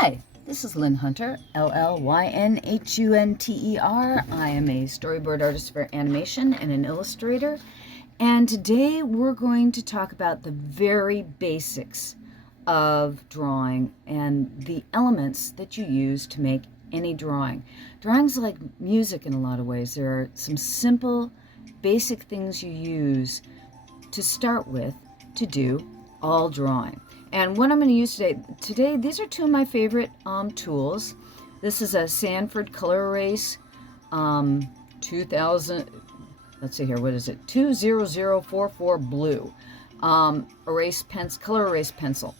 Hi, this is Llyn Hunter, Llynhunter. I am a storyboard artist for animation and an illustrator. And today we're going to talk about the very basics of drawing and the elements that you use to make any drawing. Drawing's like music in a lot of ways. There are some simple, basic things you use to start with to do all drawing. And what I'm going to use today, these are two of my favorite tools. This is a Sanford Color Erase 2000, let's see here, what is it? 20044 blue color erase pencil.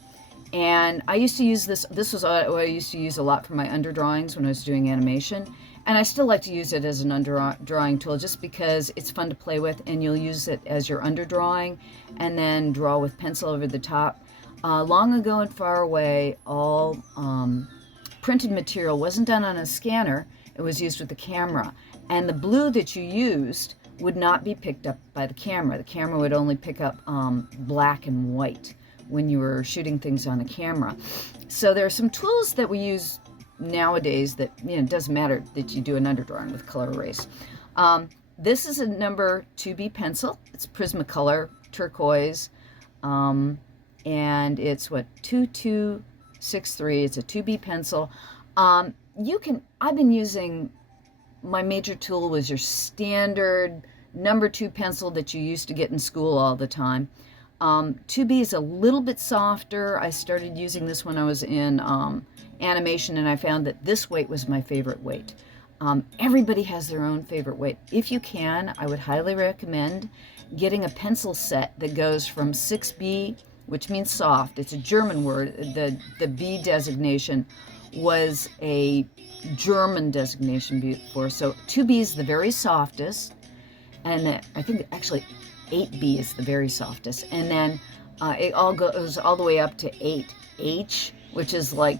And I used to use this was what I used to use a lot for my underdrawings when I was doing animation. And I still like to use it as an underdrawing tool just because it's fun to play with, and you'll use it as your underdrawing and then draw with pencil over the top. Long ago and far away, all printed material wasn't done on a scanner. It was used with the camera. And the blue that you used would not be picked up by the camera. The camera would only pick up black and white when you were shooting things on the camera. So there are some tools that we use nowadays that, it doesn't matter that you do an underdrawing with color erase. This is a number 2B pencil. It's Prismacolor turquoise. And it's 2263. It's a 2B pencil. I've been using, my major tool was your standard number 2 pencil that you used to get in school all the time. 2B is a little bit softer. I started using this when I was in animation, and I found that this weight was my favorite weight. Everybody has their own favorite weight. If you can, I would highly recommend getting a pencil set that goes from 6B, which means soft. It's a German word. The B designation was a German designation before. So 2B is the very softest, and I think actually 8B is the very softest. And then it all goes all the way up to 8H, which is like,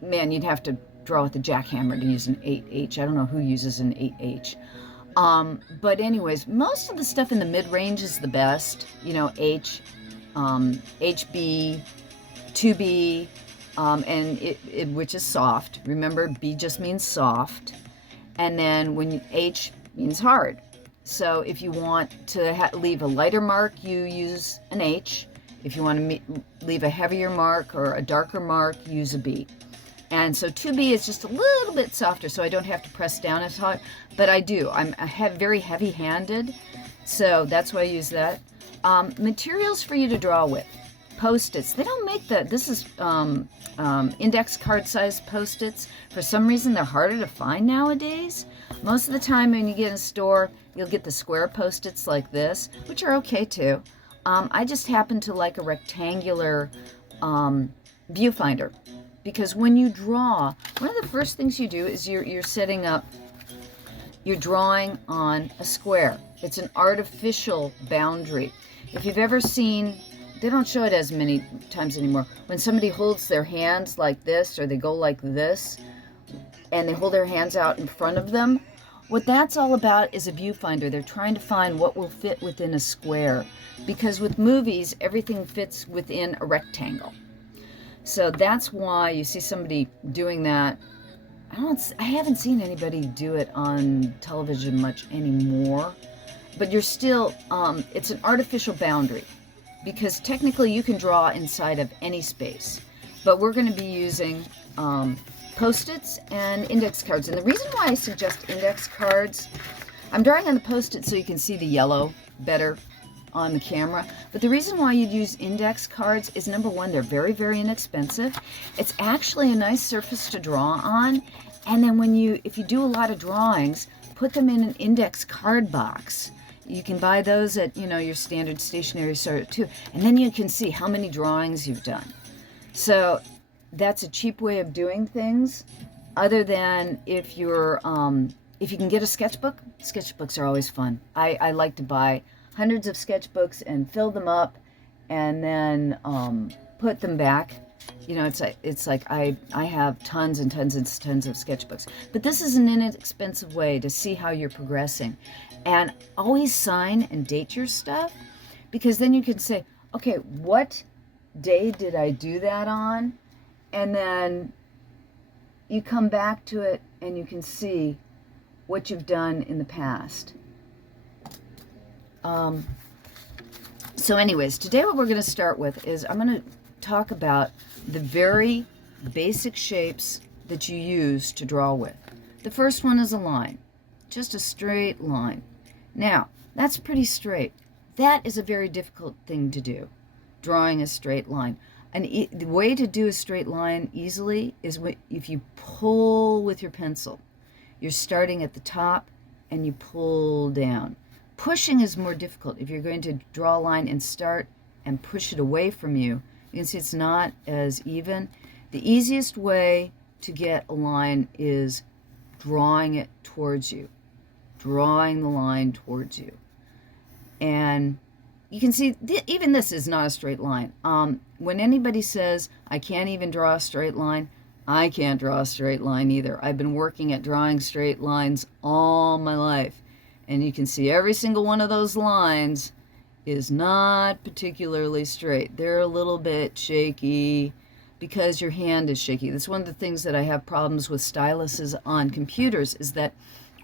man, you'd have to draw with a jackhammer to use an 8H. I don't know who uses an 8H. But anyways, most of the stuff in the mid-range is the best. H, HB, 2B, and which is soft. Remember, B just means soft. And then H means hard. So if you want to leave a lighter mark, you use an H. If you want to leave a heavier mark or a darker mark, use a B. And so 2B is just a little bit softer, so I don't have to press down as hard. But I do. I'm very heavy-handed, so that's why I use that. Materials for you to draw with. Post-its. They don't make this is index card size Post-its. For some reason, they're harder to find nowadays. Most of the time when you get in a store, you'll get the square Post-its like this, which are okay too. I just happen to like a rectangular viewfinder, because when you draw, one of the first things you do is you're setting up, you're drawing on a square. It's an artificial boundary. If you've ever seen, they don't show it as many times anymore, when somebody holds their hands like this, or they go like this, and they hold their hands out in front of them, what that's all about is a viewfinder. They're trying to find what will fit within a square, because with movies, everything fits within a rectangle. So that's why you see somebody doing that. I haven't seen anybody do it on television much anymore, but you're still, it's an artificial boundary, because technically you can draw inside of any space, but we're going to be using Post-its and index cards. And the reason why I suggest index cards, I'm drawing on the Post-it so you can see the yellow better on the camera, but the reason why you'd use index cards is, number one, they're very, very inexpensive. It's actually a nice surface to draw on, and then if you do a lot of drawings, put them in an index card box. You can buy those at your standard stationery store too, and then you can see how many drawings you've done. So that's a cheap way of doing things, other than if you can get a sketchbook. Sketchbooks are always fun. I like to buy hundreds of sketchbooks and fill them up, and then put them back. It's like I have tons and tons and tons of sketchbooks. But this is an inexpensive way to see how you're progressing. And always sign and date your stuff, because then you can say, okay, what day did I do that on? And then you come back to it and you can see what you've done in the past. So anyways, today what we're going to start with is I'm going to talk about the very basic shapes that you use to draw with. The first one is a line, just a straight line. Now, that's pretty straight. That is a very difficult thing to do, drawing a straight line. And the way to do a straight line easily is if you pull with your pencil. You're starting at the top and you pull down. Pushing is more difficult. If you're going to draw a line and start and push it away from you, you can see it's not as even. The easiest way to get a line is drawing it towards you, drawing the line towards you. And you can see, even this is not a straight line. When anybody says, I can't even draw a straight line, I can't draw a straight line either. I've been working at drawing straight lines all my life. And you can see every single one of those lines is not particularly straight. They're a little bit shaky because your hand is shaky. That's one of the things that I have problems with styluses on computers, is that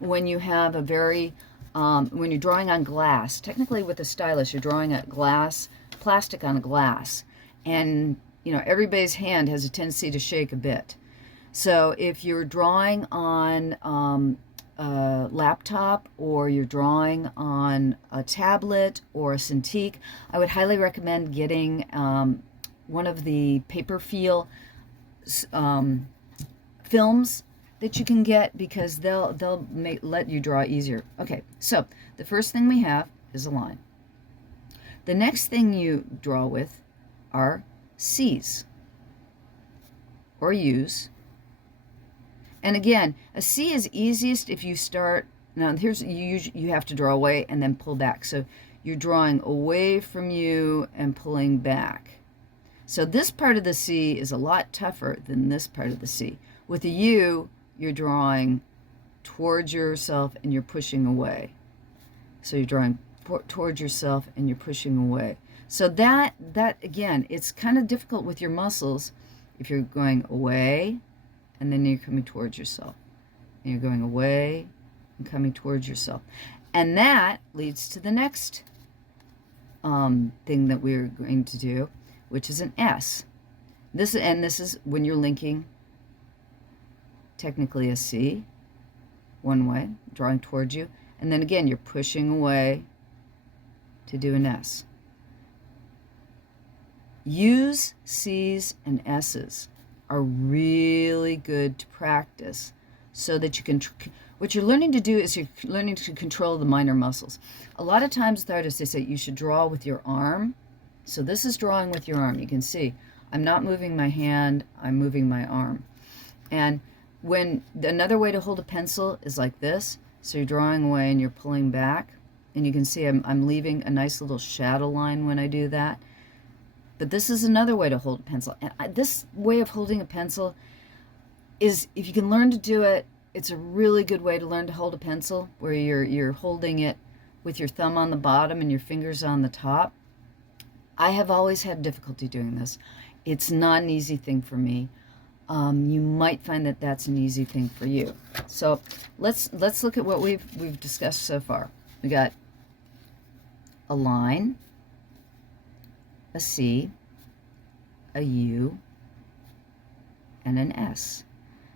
when you have a very when you're drawing on glass, technically with a stylus, you're drawing at glass, plastic on a glass, and you know everybody's hand has a tendency to shake a bit. So if you're drawing on a laptop, or you're drawing on a tablet or a Cintiq, I would highly recommend getting one of the paper feel films that you can get, because they'll let you draw easier. Okay, so the first thing we have is a line. The next thing you draw with are C's or U's. And again, a C is easiest if you start, now here's, you have to draw away and then pull back. So you're drawing away from you and pulling back. So this part of the C is a lot tougher than this part of the C. With a U, you're drawing towards yourself and you're pushing away. So you're drawing towards yourself and you're pushing away. So that again, it's kind of difficult with your muscles if you're going away and then you're coming towards yourself. And you're going away and coming towards yourself. And that leads to the next thing that we're going to do, which is an S. This is when you're linking technically a C, one way, drawing towards you, and then again you're pushing away to do an S. U's, C's, and S's are really good to practice so that you can, what you're learning to do is you're learning to control the minor muscles. A lot of times with artists, they say you should draw with your arm. So this is drawing with your arm. You can see I'm not moving my hand, I'm moving my arm. And another way to hold a pencil is like this. So you're drawing away and you're pulling back. And you can see I'm leaving a nice little shadow line when I do that. But this is another way to hold a pencil. And this way of holding a pencil is, if you can learn to do it, it's a really good way to learn to hold a pencil, where you're holding it with your thumb on the bottom and your fingers on the top. I have always had difficulty doing this. It's not an easy thing for me. You might find that that's an easy thing for you. So let's look at what we've discussed so far. We got a line, a C, a U, and an S.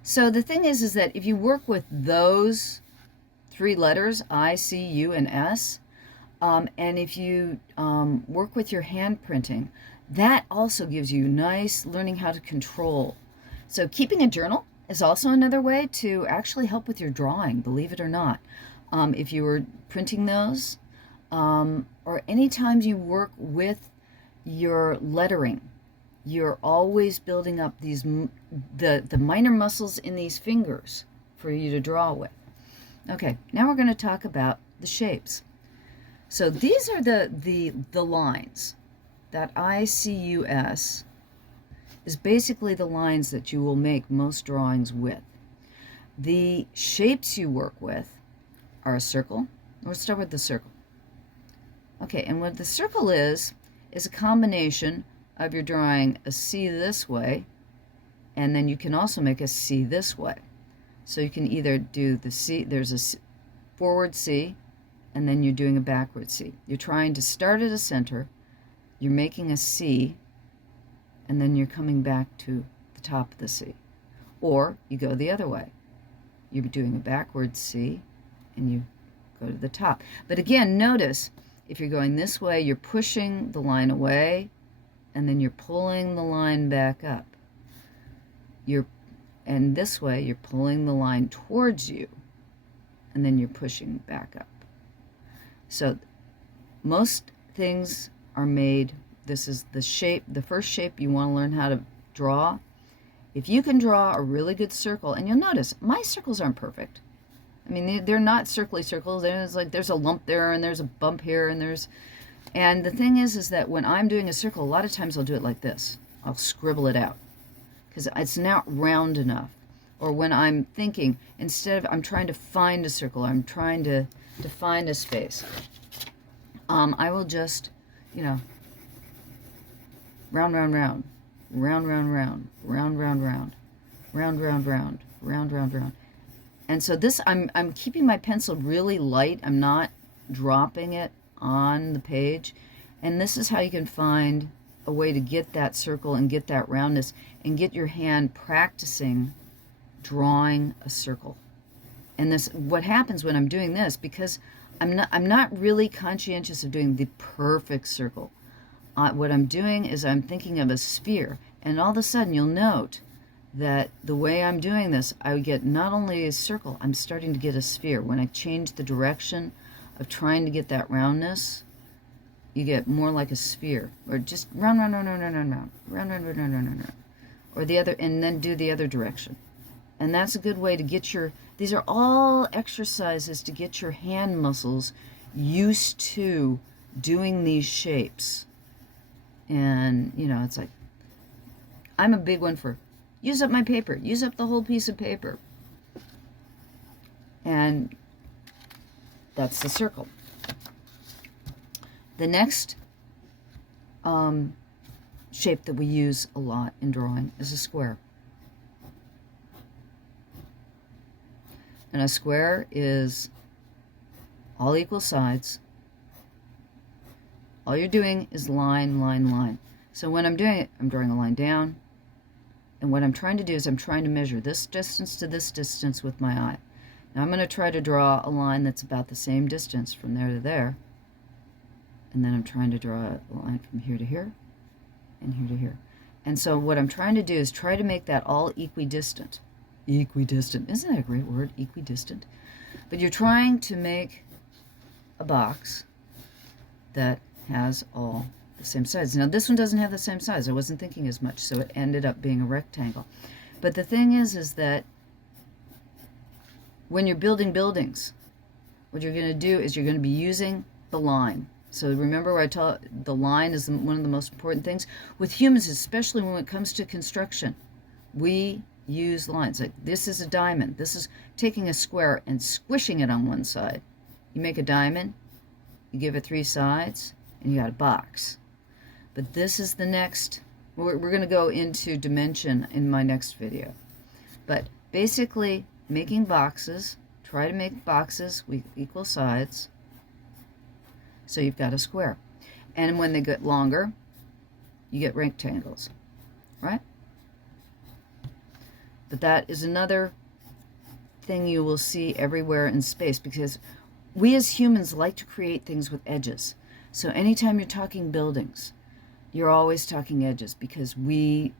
So the thing is that if you work with those three letters, I, C, U, and S, and if you work with your hand printing, that also gives you nice learning how to control. So keeping a journal is also another way to actually help with your drawing, believe it or not. If you were printing those, or anytime you work with your lettering, you're always building up these the minor muscles in these fingers for you to draw with. Okay, now we're going to talk about the shapes. So these are the lines. That ICUS is basically the lines that you will make most drawings with. The shapes you work with are a circle. Let's start with the circle. Okay, and what the circle is a combination of your drawing a C this way And then you can also make a C this way. So you can either do the C, there's a forward C, and then you're doing a backward C. You're trying to start at a center, you're making a C, and then you're coming back to the top of the C. Or you go the other way. You're doing a backward C, and you go to the top. But again, notice, if you're going this way, you're pushing the line away, and then you're pulling the line back up. And this way, you're pulling the line towards you, and then you're pushing back up. So most things are made, this is the shape, the first shape you want to learn how to draw. If you can draw a really good circle, and you'll notice, my circles aren't perfect. I mean, they're not circly circles. There's like, there's a lump there, and there's a bump here, and the thing is that when I'm doing a circle, a lot of times I'll do it like this. I'll scribble it out, because it's not round enough. Or when I'm thinking, instead of, I'm trying to find a circle, I'm trying to find a space, I will just, you know, round, round, round, round, round, round, round, round, round, round, round, round, round, round, round. And so this, I'm keeping my pencil really light. I'm not dropping it on the page. And this is how you can find a way to get that circle and get that roundness and get your hand practicing drawing a circle. And this, what happens when I'm doing this, because I'm not really conscientious of doing the perfect circle. What I'm doing is I'm thinking of a sphere, and all of a sudden you'll note that the way I'm doing this, I would get not only a circle, I'm starting to get a sphere. When I change the direction of trying to get that roundness, you get more like a sphere, or just round, round, round, round, round, round, round, round, round, round, round, round, round, or the other, and then do the other direction. And that's a good way to get your, these are all exercises to get your hand muscles used to doing these shapes. And, you know, it's like, I'm a big one for use up my paper, use up the whole piece of paper. And that's the circle. The next shape that we use a lot in drawing is a square. And a square is all equal sides. All you're doing is line, line, line. So when I'm doing it, I'm drawing a line down. And what I'm trying to do is I'm trying to measure this distance to this distance with my eye. Now I'm going to try to draw a line that's about the same distance from there to there. And then I'm trying to draw a line from here to here and here to here. And so what I'm trying to do is try to make that all equidistant. Equidistant. Isn't that a great word? Equidistant. But you're trying to make a box that has all the same size. Now this one doesn't have the same size. I wasn't thinking as much, so it ended up being a rectangle. But the thing is that when you're building buildings, what you're going to do is you're going to be using the line. So remember where I taught the line is one of the most important things. With humans, especially when it comes to construction, we use lines. Like this is a diamond. This is taking a square and squishing it on one side. You make a diamond, you give it 3 sides, and you got a box. But this is the next, we're going to go into dimension in my next video. But basically, making boxes, try to make boxes with equal sides, so you've got a square. And when they get longer, you get rectangles, right? But that is another thing you will see everywhere in space, because we as humans like to create things with edges. So anytime you're talking buildings, you're always talking edges, because the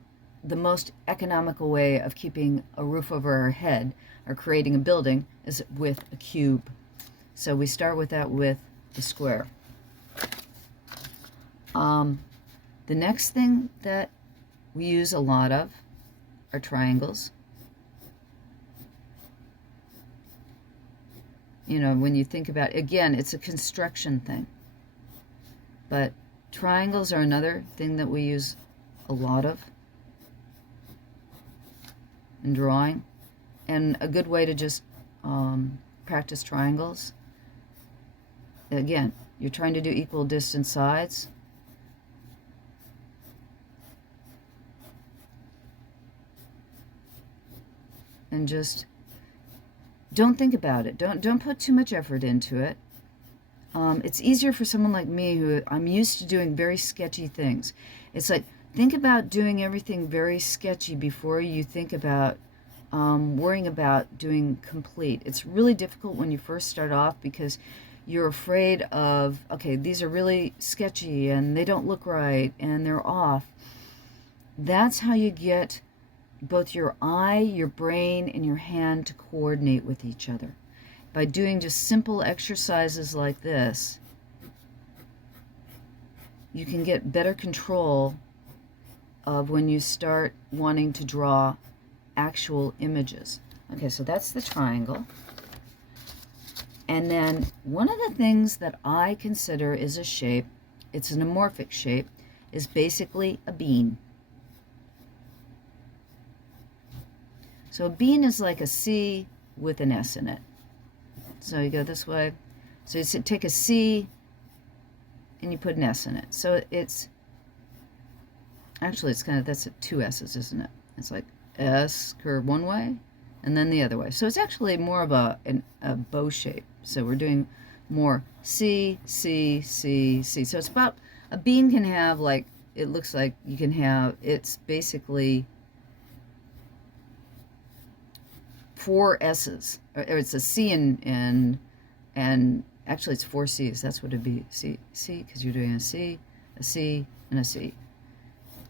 most economical way of keeping a roof over our head or creating a building is with a cube. So we start with that with the square. The next thing that we use a lot of are triangles. You know, when you think about it, again, it's a construction thing. But triangles are another thing that we use a lot of in drawing. And a good way to just practice triangles, again, you're trying to do equal distance sides. and just don't think about it. Don't put too much effort into it. It's easier for someone like me who I'm used to doing very sketchy things. It's like, think about doing everything very sketchy before you think about worrying about doing complete. It's really difficult when you first start off because you're afraid of, okay, these are really sketchy and they don't look right and they're off. That's how you get both your eye, your brain, and your hand to coordinate with each other. By doing just simple exercises like this, you can get better control of when you start wanting to draw actual images. Okay, so that's the triangle. And then one of the things that I consider is a shape, it's an amorphic shape, is basically a bean. So a bean is like a C with an S in it. So you go this way. So you take a C and you put an S in it. So it's, actually it's kind of, that's two S's, isn't it? It's like S curve one way and then the other way. So it's actually more of a bow shape. So we're doing more C, C, C, C. So it's about, a bean can have like, it looks like you can have, it's basically 4 S's, or it's a C and actually it's 4 C's. That's what it'd be. C, because you're doing a C, and a C.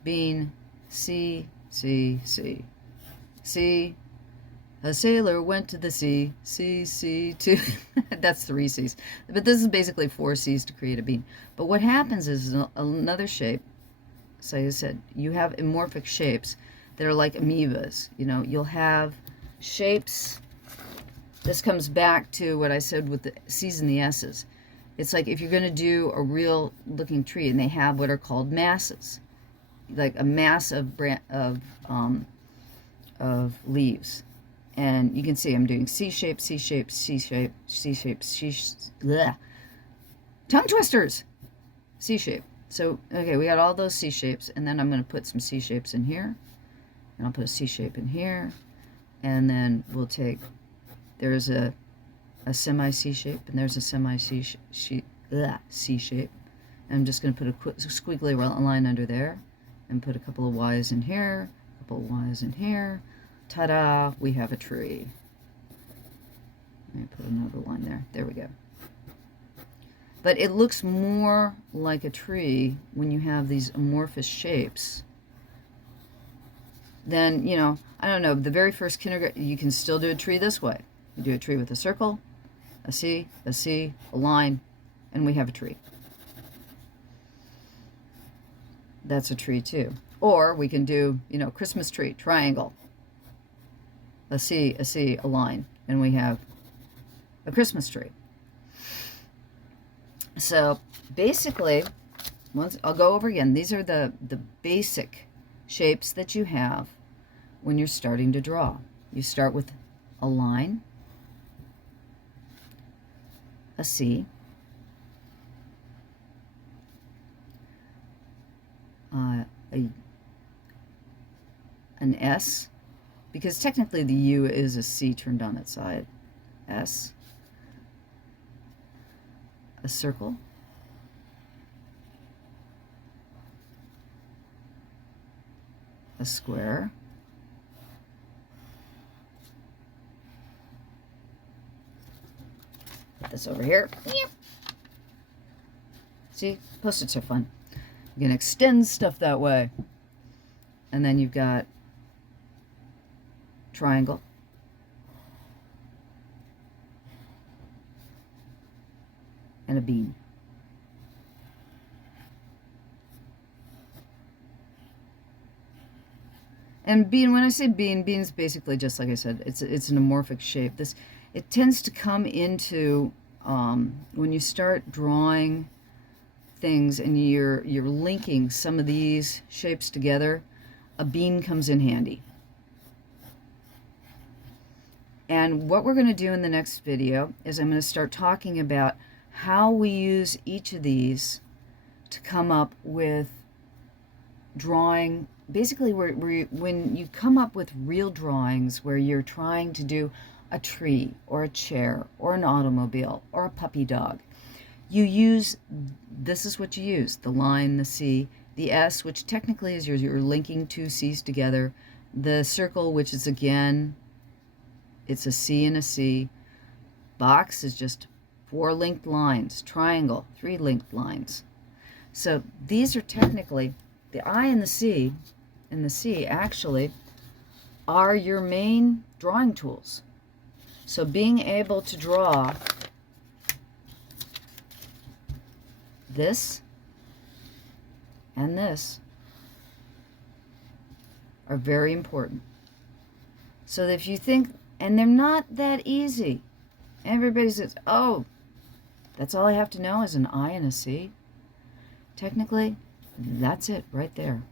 Bean, C, C, C. C, a sailor went to the sea, C, 2. That's 3 C's. But this is basically 4 C's to create a bean. But what happens is another shape, so you said, you have amorphic shapes that are like amoebas. You know, you'll have shapes. This comes back to what I said with the C's and the S's. It's like if you're going to do a real looking tree, and they have what are called masses, like a mass of leaves, and you can see I'm doing C shape, C shape, C shape, C shape, bleh. Tongue twisters, C shape. So okay, we got all those C shapes, and then I'm going to put some C shapes in here, and I'll put a C shape in here. And then we'll take, there's a semi-C shape, and there's a semi-C C shape. And I'm just going to put a squiggly line under there, and put a couple of Y's in here, a couple of Y's in here. Ta-da, we have a tree. Let me put another line there. There we go. But it looks more like a tree when you have these amorphous shapes. Then, you know, I don't know, the very first kindergarten, you can still do a tree this way. You do a tree with a circle, a C, a line, and we have a tree. That's a tree too. Or we can do, you know, Christmas tree, triangle, a C, a line, and we have a Christmas tree. So basically, once I'll go over again, these are the basic shapes that you have when you're starting to draw. You start with a line, a C, an S, because technically the U is a C turned on its side, S, a circle, a square, put this over here. See, Post-its are fun. You can extend stuff that way. And then you've got triangle, and a bean. And bean, when I say bean, bean is basically just like I said, it's an amorphic shape. It tends to come into when you start drawing things and you're linking some of these shapes together, a bean comes in handy. And what we're going to do in the next video is I'm going to start talking about how we use each of these to come up with drawing basically when you come up with real drawings where you're trying to do a tree or a chair or an automobile or a puppy dog, you use, this is what you use, the line, the C, the S, which technically is you're linking two C's together, the circle, which is again, it's a C and a C, box is just 4 linked lines, triangle, 3 linked lines. So these are technically, the I and the C actually are your main drawing tools. So being able to draw this and this are very important. So that if you think, and they're not that easy. Everybody says, oh, that's all I have to know is an I and a C. Technically, that's it right there.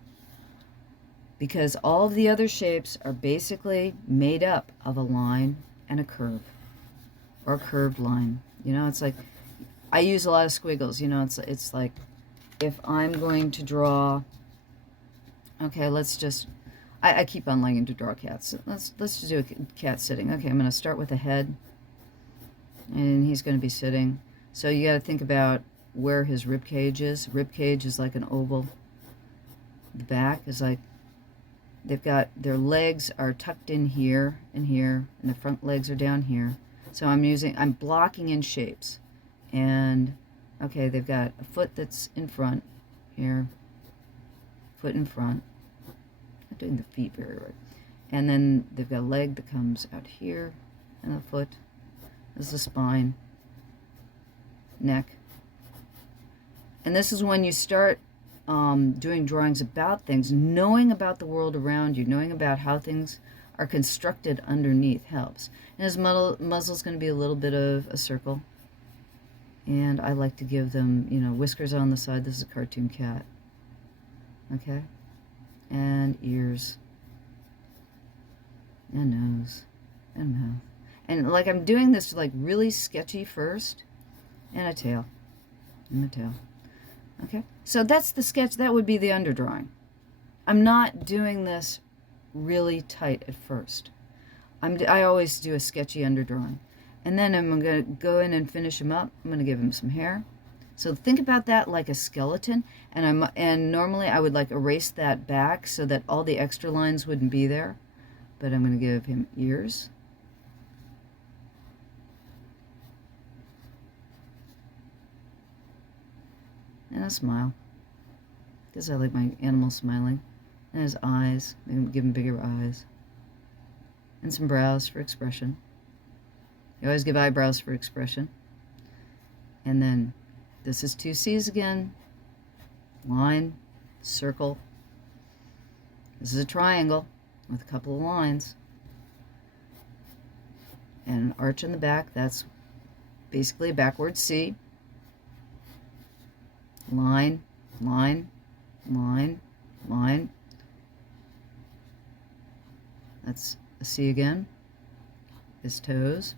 Because all of the other shapes are basically made up of a line and a curve, or a curved line. You know, it's like, I use a lot of squiggles. You know, it's like, if I'm going to draw, okay, let's just, I keep on liking to draw cats. Let's just do a cat sitting. Okay, I'm going to start with a head, and he's going to be sitting. So you got to think about where his rib cage is. Rib cage is like an oval. The back is like, they've got, their legs are tucked in here and here, and the front legs are down here. So I'm blocking in shapes. And, okay, they've got a foot that's in front here, foot in front. Not doing the feet very right. And then they've got a leg that comes out here, and a foot. This is the spine, neck. And this is when you start doing drawings about things, knowing about the world around you, knowing about how things are constructed underneath helps. And his muzzle's going to be a little bit of a circle. And I like to give them, you know, whiskers on the side. This is a cartoon cat. Okay? And ears. And nose. And mouth. And like I'm doing this like really sketchy first. And a tail. And the tail. Okay? So that's the sketch. That would be the underdrawing. I'm not doing this really tight at first. I always do a sketchy underdrawing. And then I'm going to go in and finish him up. I'm going to give him some hair. So think about that like a skeleton. And normally I would like erase that back so that all the extra lines wouldn't be there. But I'm going to give him ears. And a smile. Because I like my animal smiling. And his eyes. Maybe give him bigger eyes. And some brows for expression. You always give eyebrows for expression. And then this is 2 C's again. Line, circle. This is a triangle with a couple of lines. And an arch in the back. That's basically a backward C. Line, line, line, line. That's a C again. His toes.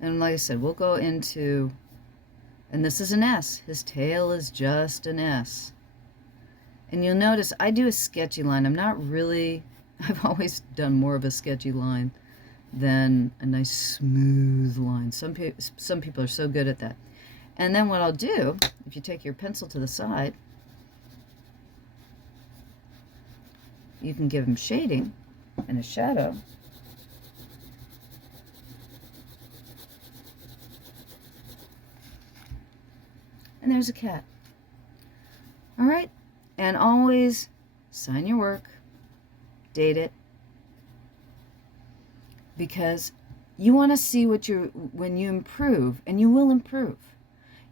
And like I said, we'll go into, and this is an S. His tail is just an S. And you'll notice I do a sketchy line. I'm not really, I've always done more of a sketchy line than a nice smooth line. Some people are so good at that. And then what I'll do, if you take your pencil to the side, you can give him shading and a shadow. And there's a cat. All right? And always sign your work, date it, because you want to see what when you improve, and you will improve,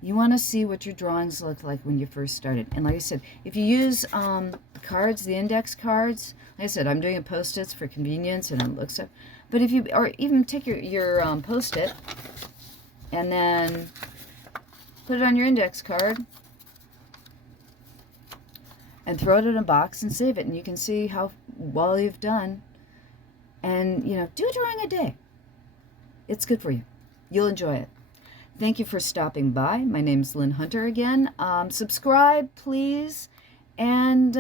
you want to see what your drawings look like when you first started. And like I said, if you use the cards, the index cards, like I said, I'm doing a Post-its for convenience, and it looks up. But if you, or even take your Post-it, and then put it on your index card, and throw it in a box and save it, and you can see how well you've done. And, you know, do a drawing a day. It's good for you. You'll enjoy it. Thank you for stopping by. My name's Llyn Hunter again. Subscribe, please, and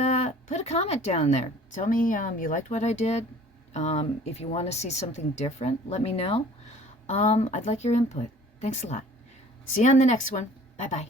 put a comment down there. Tell me you liked what I did. If you want to see something different, let me know. I'd like your input. Thanks a lot. See you on the next one. Bye-bye.